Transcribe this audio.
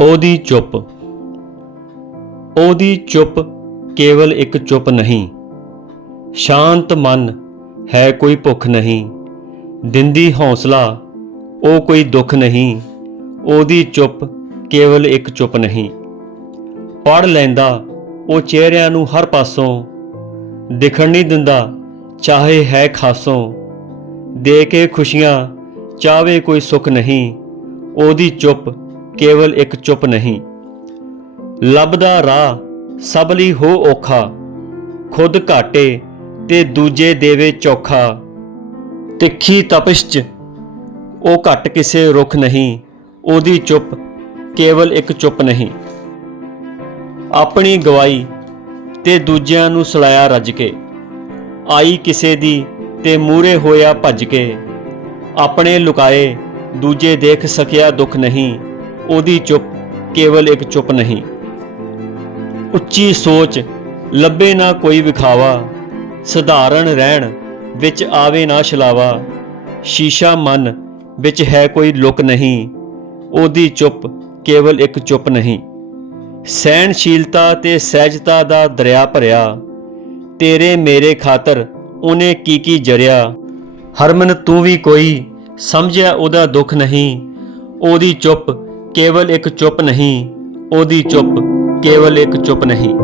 ਉਹਦੀ ਚੁੱਪ। ਉਹਦੀ ਚੁੱਪ ਕੇਵਲ ਇੱਕ ਚੁੱਪ ਨਹੀਂ। ਸ਼ਾਂਤ ਮਨ ਹੈ ਕੋਈ ਭੁੱਖ ਨਹੀਂ। ਦਿੰਦੀ ਹੌਸਲਾ, ਉਹ ਕੋਈ ਦੁੱਖ ਨਹੀਂ। ਉਹਦੀ ਚੁੱਪ ਕੇਵਲ ਇੱਕ ਚੁੱਪ ਨਹੀਂ। ਪੜ ਲੈਂਦਾ, ਉਹ ਚਿਹਰਿਆਂ ਨੂੰ ਹਰ ਪਾਸੋਂ। ਦਿਖਣ ਨਹੀਂ ਦਿੰਦਾ, ਚਾਹੇ ਹੈ ਖਾਸੋਂ। ਦੇ ਕੇ ਖੁਸ਼ੀਆਂ ਚਾਵੇ ਕੋਈ ਸੁੱਖ ਨਹੀਂ। ਉਹਦੀ ਚੁੱਪ ਕੇਵਲ ਇੱਕ ਚੁੱਪ ਨਹੀਂ। ਲੱਭਦਾ ਰਾਹ ਸਭ ਲਈ ਹੋ ਔਖਾ, ਖੁਦ ਘਾਟੇ ਤੇ ਦੂਜੇ ਦੇਵੇ ਚੌਖਾ। ਤਿੱਖੀ ਤਪਸ਼ 'ਚ ਉਹ ਘਟ ਕਿਸੇ ਰੁੱਖ ਨਹੀਂ, ਉਹਦੀ ਚੁੱਪ ਕੇਵਲ ਇੱਕ ਚੁੱਪ ਨਹੀਂ। ਆਪਣੀ ਗਵਾਈ ਤੇ ਦੂਜਿਆਂ ਨੂੰ ਸਲਾਇਆ ਰੱਜ ਕੇ, ਆਈ ਕਿਸੇ ਦੀ ਤੇ ਮੂਰੇ ਹੋਇਆ ਭੱਜ ਕੇ। ਆਪਣੇ ਲੁਕਾਏ ਦੂਜੇ ਦੇਖ ਸਕਿਆ ਦੁੱਖ ਨਹੀਂ ਉਹਦੀ ਚੁੱਪ ਕੇਵਲ ਇੱਕ ਚੁੱਪ ਨਹੀਂ। ਉੱਚੀ ਸੋਚ, ਲੱਭੇ ਨਾ ਕੋਈ ਵਿਖਾਵਾ, ਸਧਾਰਨ ਰਹਿਣ ਵਿੱਚ ਆਵੇ ਨਾ ਛਲਾਵਾ, ਸ਼ੀਸ਼ਾ ਮਨ ਵਿੱਚ ਹੈ ਕੋਈ ਲੁਕ ਨਹੀਂ, ਉਹਦੀ ਚੁੱਪ ਕੇਵਲ ਇੱਕ ਚੁੱਪ ਨਹੀਂ। ਸਹਿਣਸ਼ੀਲਤਾ ਤੇ ਸਹਿਜਤਾ ਦਾ ਦਰਿਆ ਭਰਿਆ, ਤੇਰੇ ਮੇਰੇ ਖਾਤਰ ਉਹਨੇ ਕੀ ਕੀ ਜਰਿਆ। ਹਰਮਨ ਤੂੰ ਵੀ ਕੋਈ ਸਮਝਿਆ ਉਹਦਾ ਦੁੱਖ ਨਹੀਂ, ਉਹਦੀ ਚੁੱਪ ਕੇਵਲ ਇੱਕ ਚੁੱਪ ਨਹੀਂ ਉਹਦੀ ਚੁੱਪ ਕੇਵਲ ਇੱਕ ਚੁੱਪ ਨਹੀਂ।